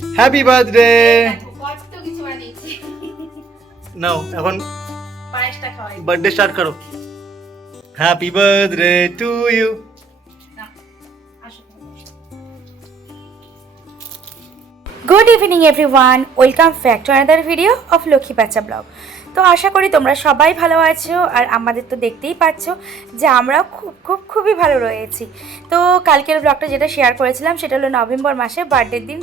Happy birthday নাও এখন birthday start করো। Happy birthday to you. Good evening everyone welcome back to another video of Lakshmi বাচ্চা blog তো আশা করি তোমরা সবাই ভালো আছো আর আমাদের তো দেখতেই পাচ্ছ যে আমরাও খুব খুব, খুবই ভালো রয়েছি। তো কালকের ব্লগটা যেটা শেয়ার করেছিলাম সেটা হলো নভেম্বর মাসে বার্থডের দিন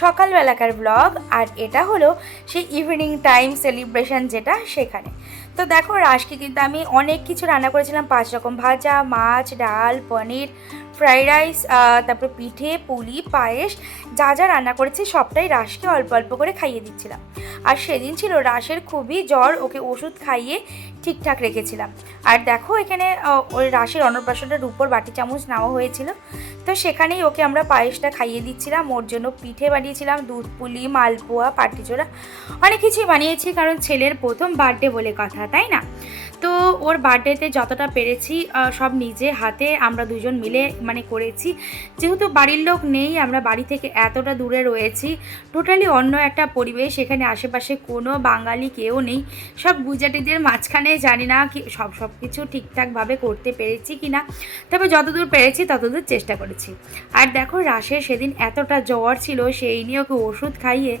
সকালবেলাকার ব্লগ আর এটা হলো সেই ইভিনিং টাইম সেলিব্রেশন যেটা সেখানে। তো দেখো রাশকে কিন্তু আমি অনেক কিছু রান্না করেছিলাম, পাঁচ রকম ভাজা, মাছ, ডাল, পনির ফ্রাইড রাইস তারপরে পিঠে, পুলি, পায়েস, যা যা রান্না করেছি সবটাই রাশকে অল্প অল্প করে খাইয়ে দিচ্ছিলাম। আর সেদিন ছিল রাসের খুবই জ্বর, ওকে ওষুধ খাইয়ে ঠিকঠাক রেখেছিলাম। আর দেখো এখানে ওই রাসের অন্নপ্রাশনটা রুপোর বাটি চামচ নেওয়া হয়েছিল। তো সেখানেই ওকে আমরা পায়েসটা খাইয়ে দিচ্ছিলাম, ওর জন্য পিঠে বানিয়েছিলাম, দুধ পুলি, মালপোয়া পাটিচোড়া অনেক কিছুই বানিয়েছি, কারণ ছেলের প্রথম বার্থডে বলে কথা, তাই না? তো ওর বার্থডেতে যতটা পেরেছি সব নিজে হাতে আমরা দুজন মিলে মানে করেছি। যেহেতু বাড়ির লোক নেই, আমরা বাড়ি থেকে এতটা দূরে রয়েছি টোটালি অন্য একটা পরিবেশ, এখানে আশেপাশে কোনো বাঙালি কেউ নেই। সব গুজরাটিদের মাঝখানে, জানি না কি, সব সব কিছু ঠিকঠাকভাবে করতে পেরেছি কি না তবে যতদূর পেরেছি, ততদূর চেষ্টা করেছি। আর দেখো, রাশের সেদিন এতটা জ্বর ছিল, সেই নিয়ে ওকে ওষুধ খাইয়ে,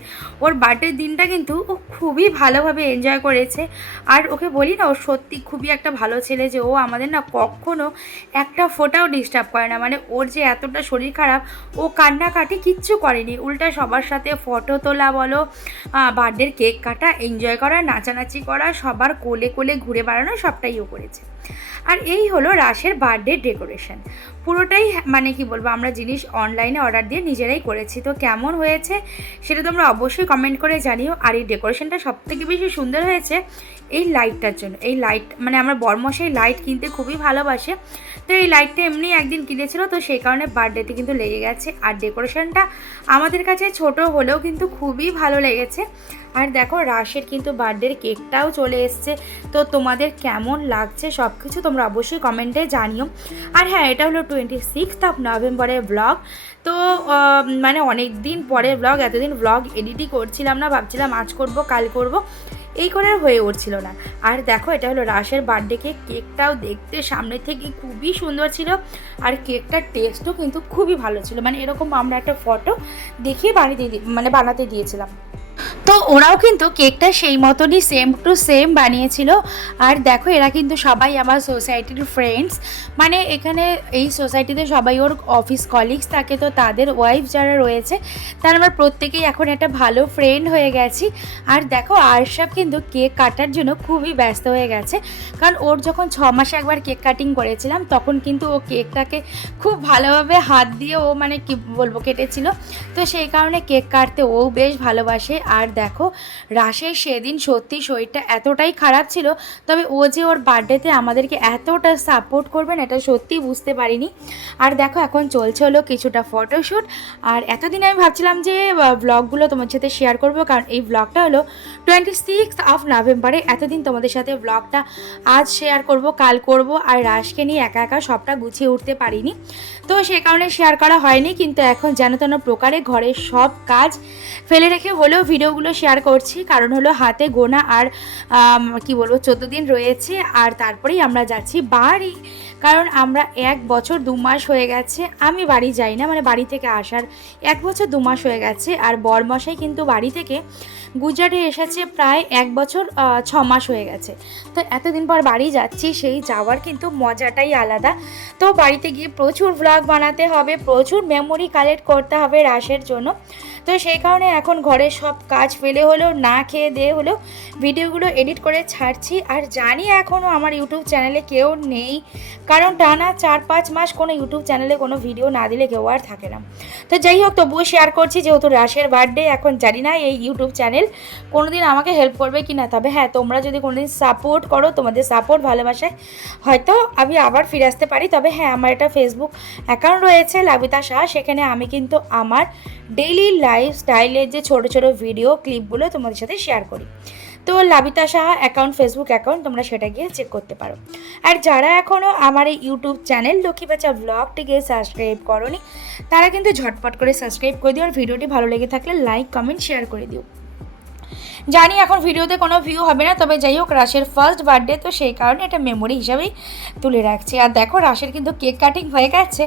ওর বার্থডের দিনটা কিন্তু ও খুবই ভালোভাবে এনজয় করেছে। আর ওকে বলি না, ও সত্যি খুবই একটা ভালো ছেলে যে ও আমাদের না কখনো একটা ফোটাও ডিস্টার্ব করে না। মানে ওর যে এতটা শরীর খারাপ, ও কান্নাকাটি কিচ্ছু করেনি। উল্টা সবার সাথে ফটো তোলা বলো বার্থডের কেক কাটা এনজয় করা, নাচানাচি করা, সবার কোলে কোলে ঘুরে বেড়ানো সবটাই ও করেছে। আর এই হলো রাশের বার্থডে ডেকোরেশন পুরোটাই মানে কি বলব, আমরা জিনিস অনলাইনে অর্ডার দিয়ে নিজেরাই করেছি। তো কেমন হয়েছে সেটা তোমরা অবশ্যই কমেন্ট করে জানিও। আর এই ডেকোরেশনটা সবথেকে বেশি সুন্দর হয়েছে এই লাইটটার জন্য। এই লাইট মানে আমার বর্মশাই লাইট কিনতে খুবই ভালোবাসে। তো এই লাইটটা এমনি একদিন কিনেছিল, তো সেই কারণে বার্থডেতে কিন্তু লেগে গেছে। আর ডেকোরেশনটা আমাদের কাছে ছোট হলেও কিন্তু খুবই ভালো লেগেছে। আর দেখো, রাশের কিন্তু বার্থডের কেকটাও চলে এসছে। তো তোমাদের কেমন লাগছে সব কিছু তোমরা অবশ্যই কমেন্টে জানিও। আর হ্যাঁ এটা হলো টোয়েন্টি সিক্সথ অফ নভেম্বরের ব্লগ তো মানে অনেক দিন পরে ব্লগ এতদিন ব্লগ এডিটই করছিলাম না, ভাবছিলাম আজ করব, কাল করব। এই করে হয়ে উঠছিল না। আর দেখো, এটা হলো রাশের বার্থডে কেক কেকটাও দেখতে সামনে থেকে খুবই সুন্দর ছিল। আর কেকটার টেস্টও কিন্তু খুবই ভালো ছিল। মানে এরকম আমরা একটা ফটো দেখিয়ে বানিয়ে মানে বানাতে দিয়েছিলাম। তো ওরাও কিন্তু কেকটা সেই মতনই সেম টু সেম বানিয়েছিল। আর দেখো, এরা কিন্তু সবাই আমার সোসাইটির ফ্রেন্ডস মানে এখানে এই সোসাইটিতে সবাই ওর অফিস কলিগস থাকে, তো তাদের ওয়াইফ যারা রয়েছে, তার আমার প্রত্যেকেই এখন একটা ভালো ফ্রেন্ড হয়ে গেছি। আর দেখো, আরশাব কিন্তু কেক কাটার জন্য খুবই ব্যস্ত হয়ে গেছে। কারণ ওর যখন ছ মাসে একবার কেক কাটিং করেছিলাম, তখন কিন্তু ও কেকটাকে খুব ভালোভাবে হাত দিয়ে ও মানে কি বলব, কেটেছিল। তো সেই কারণে কেক কাটতে ও বেশ ভালোবাসে। আর দেখো, রাশের সেদিন সত্যি শরীরটা এতটাই খারাপ ছিল, তবে ও যে ওর বার্থডেতে আমাদেরকে এতটা সাপোর্ট করবেন, এটা সত্যিই বুঝতে পারিনি। আর দেখো, এখন চলছে হলো কিছুটা ফটোশ্যুট আর এতদিন আমি ভাবছিলাম যে ব্লগগুলো তোমার সাথে শেয়ার করব, কারণ এই ব্লগটা হলো টোয়েন্টি সিক্স অফ নভেম্বরে এতদিন তোমাদের সাথে ব্লগটা আজ শেয়ার করব, কাল করব, আর রাশকে নিয়ে একা একা সবটা গুছিয়ে উঠতে পারিনি। তো সে কারণে শেয়ার করা হয়নি, কিন্তু এখন যেন তেন প্রকারে ঘরের সব কাজ ফেলে রেখে হলেও ভিডিওগুলো শেয়ার করছি। কারণ হলো হাতে গোনা আর কি বলব, চোদ্দ দিন রয়েছে আর তারপরেই আমরা যাচ্ছি বাড়ি। কারণ আমরা এক বছর দু মাস হয়ে গেছে, আমি বাড়ি যাই না মানে বাড়ি থেকে আসার এক বছর দু মাস হয়ে গেছে। আর বরমশাই কিন্তু বাড়ি থেকে গুজরাটে এসেছে প্রায় এক বছর ছ মাস হয়ে গেছে। তো এতদিন পর বাড়ি যাচ্ছি, সেই যাওয়ার কিন্তু মজাটাই আলাদা। তো বাড়িতে গিয়ে প্রচুর ভ্লগ বানাতে হবে, প্রচুর মেমোরি কালেক্ট করতে হবে রাশের জন্য। তো সেই কারণে এখন ঘরের সব কাজ ফেলে হলেও, না খেয়ে দিয়ে হলেও ভিডিওগুলো এডিট করে ছাড়ছি। আর জানি এখনও আমার ইউটিউব চ্যানেলে কেউ নেই, কারণ টানা চার পাঁচ মাস কোনো ইউটিউব চ্যানেলে কোনো ভিডিও না দিলে কেউ আর থাকে না। তো যাই হোক, তবুও শেয়ার করছি, যেহেতু রাশের বার্থডে এখন জানি না এই ইউটিউব চ্যানেল কোনোদিন আমাকে হেল্প করবে কি না তবে হ্যাঁ তোমরা যদি কোনোদিন সাপোর্ট করো, তোমাদের সাপোর্ট ভালোবাসায়, হয়তো আমি আবার ফিরে আসতে পারি। তবে হ্যাঁ আমার একটা ফেসবুক অ্যাকাউন্ট রয়েছে লাবিতা শাহ, সেখানে আমি কিন্তু আমার ডেইলি লাইফ স্টাইলের যে ছোটো ছোটো ভিডিও ক্লিপগুলো তোমাদের সাথে শেয়ার করি। তো Labita Saha account Facebook account তোমরা সেটা গিয়ে চেক করতে পারো। আর যারা এখনও আমার এই ইউটিউব চ্যানেল লক্ষ্মী বাচ্চা ব্লগটিকে সাবস্ক্রাইব করনি, তারা কিন্তু ঝটপট করে সাবস্ক্রাইব করে দিও আর ভিডিওটি ভালো লেগে থাকলে লাইক কমেন্ট শেয়ার করে দিও। জানি এখন ভিডিওতে কোনো ভিউ হবে না, তবে যাই হোক রাশের ফার্স্ট বার্থডে তো সেই কারণে এটা মেমোরি হিসাবেই তুলে রাখছি। আর দেখো রাশের কিন্তু কেক কাটিং হয়ে গেছে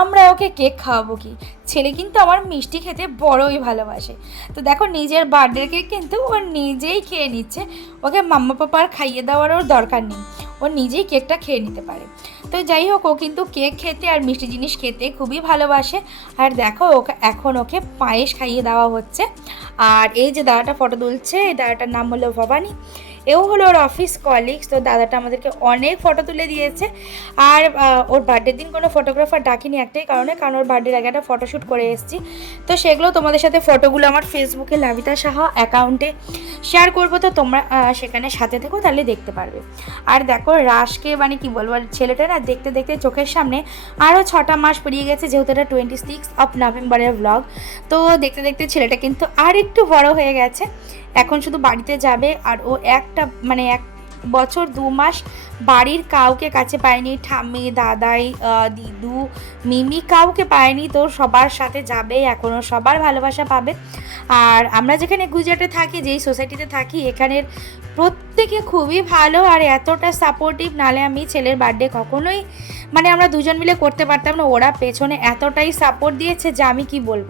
আমরা ওকে কেক খাওয়াবো কি? ছেলে কিন্তু আমার মিষ্টি খেতে বড়ই ভালোবাসে। তো দেখো নিজের বার্থডে কেক কিন্তু ও নিজেই খেয়ে নিচ্ছে। ওকে মাম্মা পাপার খাইয়ে দেওয়ার ওর দরকার নেই। ও নিজেই কেকটা খেয়ে নিতে পারে। তো যাই হোক, ও কিন্তু কেক খেতে আর মিষ্টি জিনিস খেতে খুবই ভালোবাসে। আর দেখো ওকে এখন ওকে পায়েস খাইয়ে দেওয়া হচ্ছে। আর এই যে দাদাটা ফটো তুলছে, এই দাদাটার নাম হলো ভবানী। এও হলো ওর অফিস কলিগস তো দাদাটা আমাদেরকে অনেক ফটো তুলে দিয়েছে। আর ওর বার্থডের দিন কোনো ফটোগ্রাফার ডাকিনি একটাই কারণে, কারণ ওর বার্থডের আগে একটা ফটোশ্যুট করে এসেছি। তো সেগুলো তোমাদের সাথে ফটোগুলো আমার ফেসবুকে লাভিতা সাহা অ্যাকাউন্টে শেয়ার করব। তো তোমরা সেখানে সাথে থেকো, তাহলে দেখতে পারবে। আর দেখো, রাশকে মানে কি বলব, ছেলেটা না দেখতে দেখতে চোখের সামনে আরও ছটা মাস পেরিয়ে গেছে, যেহেতু এটা টোয়েন্টি সিক্স অফ নভেম্বরের ব্লগ তো দেখতে দেখতে ছেলেটা কিন্তু আর একটু বড় হয়ে গেছে। এখন শুধু বাড়িতে যাবে আর ও একটা মানে এক বছর দু মাস বাড়ির কাউকে কাছে পায়নি। ঠাম্মি, দাদাই দিদু, মিমি কাউকে পায়নি। তো সবার সাথে যাবে এখনও সবার ভালোবাসা পাবে। আর আমরা যেখানে গুজরাটে থাকি, যেই সোসাইটিতে থাকি, এখানের প্রত্যেকে খুবই ভালো আর এতটা সাপোর্টিভ নালে আমি ছেলের বার্থডে কখনোই মানে আমরা দুজন মিলে করতে পারতাম না, ওরা পেছনে এতটাই সাপোর্ট দিয়েছে যে আমি কি বলব?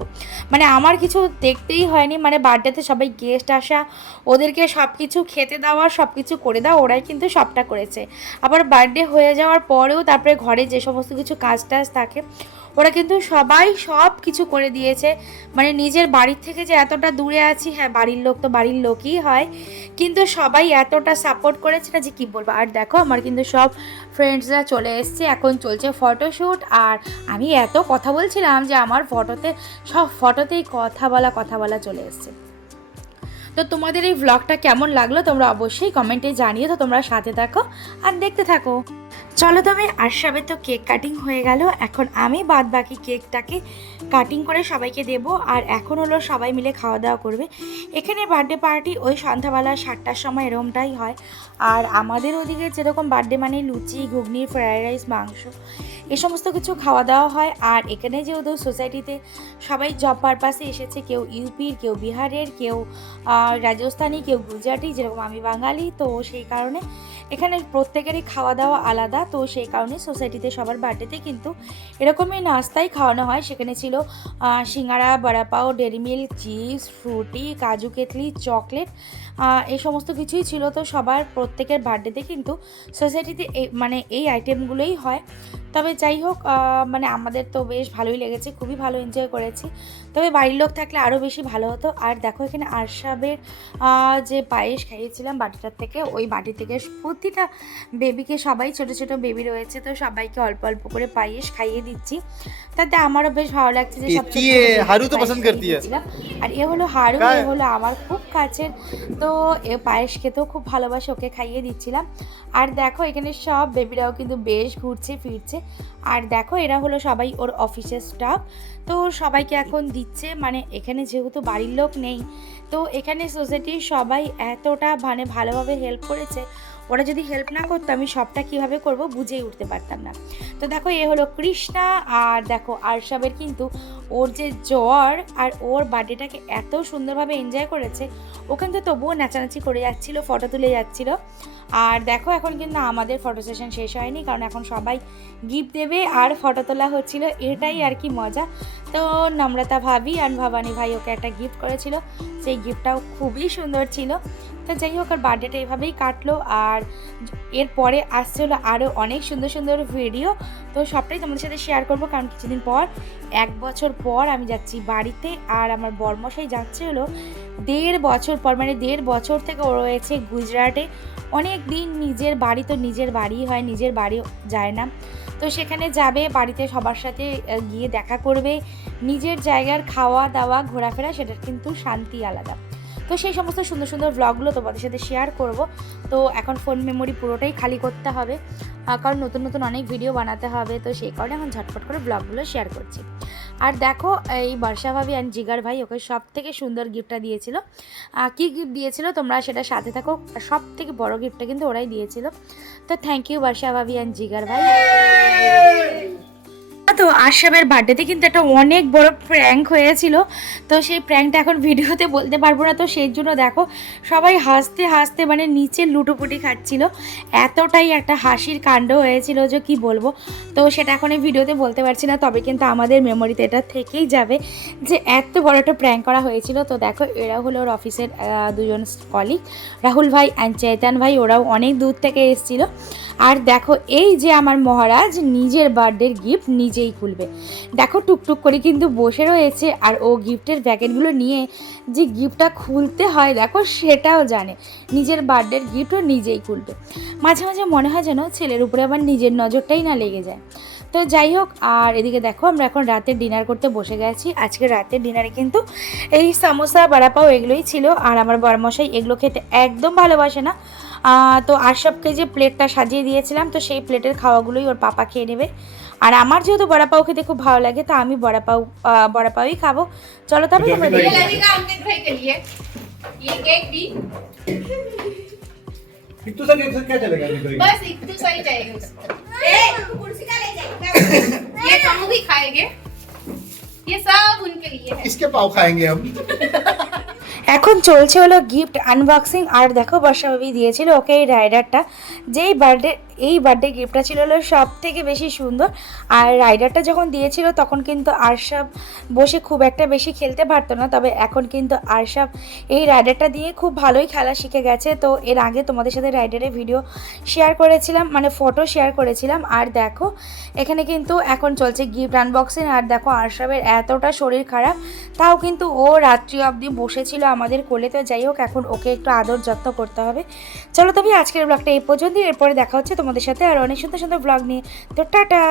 মানে আমার কিছু দেখতেই হয়নি মানে বার্থডেতে সবাই গেস্ট আসা, ওদেরকে সব কিছু খেতে দেওয়া সব কিছু করে দেওয়া, ওরাই কিন্তু সবটা করেছে। আবার বার্থডে হয়ে যাওয়ার পরেও তারপরে ঘরে যে সমস্ত কিছু কাজ টাজ থাকে ওরা কিন্তু সবাই সব কিছু করে দিয়েছে। মানে নিজের বাড়ির থেকে যে এতটা দূরে আছি হ্যাঁ বাড়ির লোক তো বাড়ির লোকই হয়। কিন্তু সবাই এতটা সাপোর্ট করেছে না যে কী বলব? আর দেখো, আমার কিন্তু সব ফ্রেন্ডসরা চলে এসছে। এখন চলছে ফটোশ্যুট আর আমি এত কথা বলছিলাম যে আমার ফটোতে সব ফটোতেই কথা বলা কথা বলা চলে এসছে। তো তোমাদের এই ভ্লগটা কেমন লাগল তোমরা অবশ্যই কমেন্টে জানিও তো তোমরা সাথে থাকো আর দেখতে থাকো। চলো তবে আরশাবে তো কেক কাটিং হয়ে গেল। এখন আমি বাদ বাকি কেকটাকে কাটিং করে সবাইকে দেব আর এখন হলো সবাই মিলে খাওয়া দাওয়া করবে। এখানে বার্থডে পার্টি ওই সন্ধ্যাবেলা সাতটার সময় এরমটাই হয়। আর আমাদের ওদিকে যেরকম বার্থডে মানে লুচি, ঘুগনি ফ্রায়েড রাইস মাংস, এ সমস্ত কিছু খাওয়া দাওয়া হয়। আর এখানে যেহেতু সোসাইটিতে সবাই জব পারপাসে এসেছে, কেউ ইউপির কেউ বিহারের, কেউ রাজস্থানি, কেউ গুজরাটি, যেরকম আমি বাঙালি, তো সেই কারণে এখানে প্রত্যেকেরই খাওয়া দাওয়া আলাদা, তো সেই কারণে সোসাইটিতে সবার বার্থডেতে কিন্তু এরকমই নাস্তাই খাওয়ানো হয়। সেখানে ছিল singara, vada pav Dairy Milk chips Frooti কাজু, কেটলি চকলেট এই সমস্ত কিছুই ছিল। তো সবার প্রত্যেকের বার্থডেতে কিন্তু সোসাইটিতে মানে এই আইটেমগুলোই হয়। তবে যাই হোক মানে আমাদের তো বেশ ভালোই লেগেছে, খুবই ভালো এনজয় করেছি। তবে বাড়ির লোক থাকলে আরও বেশি ভালো হতো। আর দেখো, এখানে আরশাবের যে পায়েস খাইয়েছিলাম বাটিটার থেকে, ওই বাটি থেকে প্রতিটা বেবিকে সবাই ছোট ছোট বেবি রয়েছে। তো সবাইকে অল্প অল্প করে পায়েস খাইয়ে দিচ্ছি। তাতে আমারও বেশ ভালো লাগছে যে সব হারু তো পছন্দ করতি আর এ হলো হারু এ হলো আমার খুব কাছের। তো এ পায়েস খেতেও খুব ভালোবাসে ওকে খাইয়ে দিচ্ছিলাম। আর দেখো এখানে সব বেবিরাও কিন্তু বেশ ঘুরছে ফিরছে। আর দেখো এরা হলো সবাই ওর অফিসের স্টাফ তো সবাইকে এখন দিচ্ছে মানে এখানে যেহেতু বাড়ির লোক নেই তো এখানে সোসাইটির সবাই এতটা মানে ভালোভাবে হেল্প করেছে। ওরা যদি হেল্প না করতো, আমি সবটা কীভাবে করব বুঝেই উঠতে পারতাম না। তো দেখো, এ হলো কৃষ্ণা আর দেখো, আরশাবের কিন্তু ওর যে জ্বর আর ওর বার্থডেটাকে এত সুন্দরভাবে এনজয় করেছে, ও কিন্তু তবুও নাচানাচি করে যাচ্ছিল ফটো তুলে যাচ্ছিল। আর দেখো, এখন কিন্তু আমাদের ফটো সেশন শেষ হয়নি, কারণ এখন সবাই গিফট দেবে আর ফটো তোলা হচ্ছিল, এটাই আর কি মজা। তো নম্রতা ভাবি আর ভবানী ভাই ওকে একটা গিফট করেছিল, সেই গিফটটাও খুবই সুন্দর ছিল। তো যাই হোক, আর বার্থডেটা এভাবেই কাটলো। আর এরপরে আসছে হলো আরও অনেক সুন্দর সুন্দর ভিডিও তো সবটাই তোমাদের সাথে শেয়ার করব, কারণ কিছুদিন পর, এক বছর পর আমি যাচ্ছি বাড়িতে। আর আমার বর্মশাই যাচ্ছে হলো দেড় বছর পর মানে দেড় বছর থেকে ও রয়েছে গুজরাটে। অনেক দিন নিজের বাড়ি তো নিজের বাড়ি হয়, নিজের বাড়ি যায় না। তো সেখানে যাবে, বাড়িতে সবার সাথে গিয়ে দেখা করবে। নিজের জায়গার খাওয়া দাওয়া, ঘোরাফেরা, সেটার কিন্তু শান্তি আলাদা। তো সেই সমস্ত সুন্দর সুন্দর ব্লগগুলো তোমাদের সাথে শেয়ার করব। তো এখন ফোন মেমোরি পুরোটাই খালি করতে হবে। কারণ নতুন নতুন অনেক ভিডিও বানাতে হবে, তো সেই কারণে এখন ঝটপট করে ব্লগগুলো শেয়ার করছি। আর দেখো, এই বর্ষা ভাবি অ্যান্ড জিগার ভাই ওকে সব থেকে সুন্দর গিফটটা দিয়েছিল। কী গিফট দিয়েছিল তোমরা সেটা সাথে থাকো। সব থেকে বড় গিফটটা কিন্তু ওরাই দিয়েছিল। তো থ্যাংক ইউ বর্ষা ভাবি অ্যান্ড জিগার ভাই। তো, আশাবের বার্থডেতে কিন্তু একটা অনেক বড় প্র্যাঙ্ক হয়েছিল। তো সেই প্র্যাঙ্কটা এখন ভিডিওতে বলতে পারব না। তো সেই জন্য দেখো, সবাই হাসতে হাসতে মানে নিচে লুটোপুটি খাচ্ছিল। এতটাই একটা হাসির কাণ্ড হয়েছিল যে কি বলব। তো সেটা এখন এই ভিডিওতে বলতে পারছি না, তবে কিন্তু আমাদের মেমোরিতে এটা থেকেই যাবে যে এত বড় একটা প্র্যাঙ্ক করা হয়েছিল। তো দেখো, এরা হলো ওর অফিসের দুজন কলিগ রাহুল ভাই অ্যান্ড চৈতান ভাই। ওরাও অনেক দূর থেকে এসেছিল। আর দেখো, এই যে আমার মহারাজ নিজের বার্থডের গিফট নিজেই খুলবে। দেখো টুকটুক করে কিন্তু বসে রয়েছে আর ও গিফটের প্যাকেটগুলো নিয়ে যে গিফটটা খুলতে হয়, দেখো সেটাও জানে। নিজের বার্থডের গিফটও নিজেই খুলবে। মাঝে মাঝে মনে হয় যেন ছেলের উপরে আবার নিজের নজরটাই না লেগে যায়। তো যাই হোক, আর এদিকে দেখো আমরা এখন রাতে ডিনার করতে বসে গেছি। আজকে রাতের ডিনারে কিন্তু এই সামোসা বাড়াপাও এগুলোই ছিল। আর আমার বরমশাই এগুলো খেতে একদম ভালোবাসে না। তো আশরাফকে যে প্লেটটা সাজিয়ে দিয়েছিলাম, তো সেই প্লেটের খাওয়াগুলোই ওর পাপা খেয়ে নেবে। আর আমার যেহেতু বড়াপাও খেতে খুব ভালো লাগে তা আমি বড়াপাও আহ, বড়াপাওই খাবো চলো তবে তোমরা Happy ये দেখে लगेगा अंकित भाई के लिए ये केक भी इतू सा केक से क्या चलेगा अभी कोई बस इतने सही जाएगा उसको ए कुर्सी का ले जाएगा ये हम भी खाएंगे ये सब उनके लिए है किसके पाव खाएंगे हम এখন চলছে হলো গিফট আনবক্সিং আর দেখো বর্ষাভাবি দিয়েছিল ওকে এই রাইডারটা যেই বার্থডে এই বার্থডে গিফটটা ছিল হলো সব থেকে বেশি সুন্দর। আর রাইডারটা যখন দিয়েছিল তখন কিন্তু আরশাব বসে খুব একটা বেশি খেলতে পারতো না। তবে এখন কিন্তু আরশাব এই রাইডারটা দিয়ে খুব ভালোই খেলা শিখে গেছে। তো এর আগে তোমাদের সাথে রাইডারের ভিডিও শেয়ার করেছিলাম মানে ফটো শেয়ার করেছিলাম। আর দেখো, এখানে কিন্তু এখন চলছে গিফট আনবক্সিং আর দেখো, আরশাবের এতটা শরীর খারাপ, তাও কিন্তু ও রাত্রি অবধি বসেছিল আমাদের কোলে। তো যাই হোক, এখন ওকে একটু আদর যত্ন করতে হবে। চলো তবে আজকের ব্লগটা এই পর্যন্তই। এরপরে দেখা হচ্ছে তোমাদের সাথে আর অনেক সুন্দর সুন্দর ব্লগ নিয়ে। তো টাটা!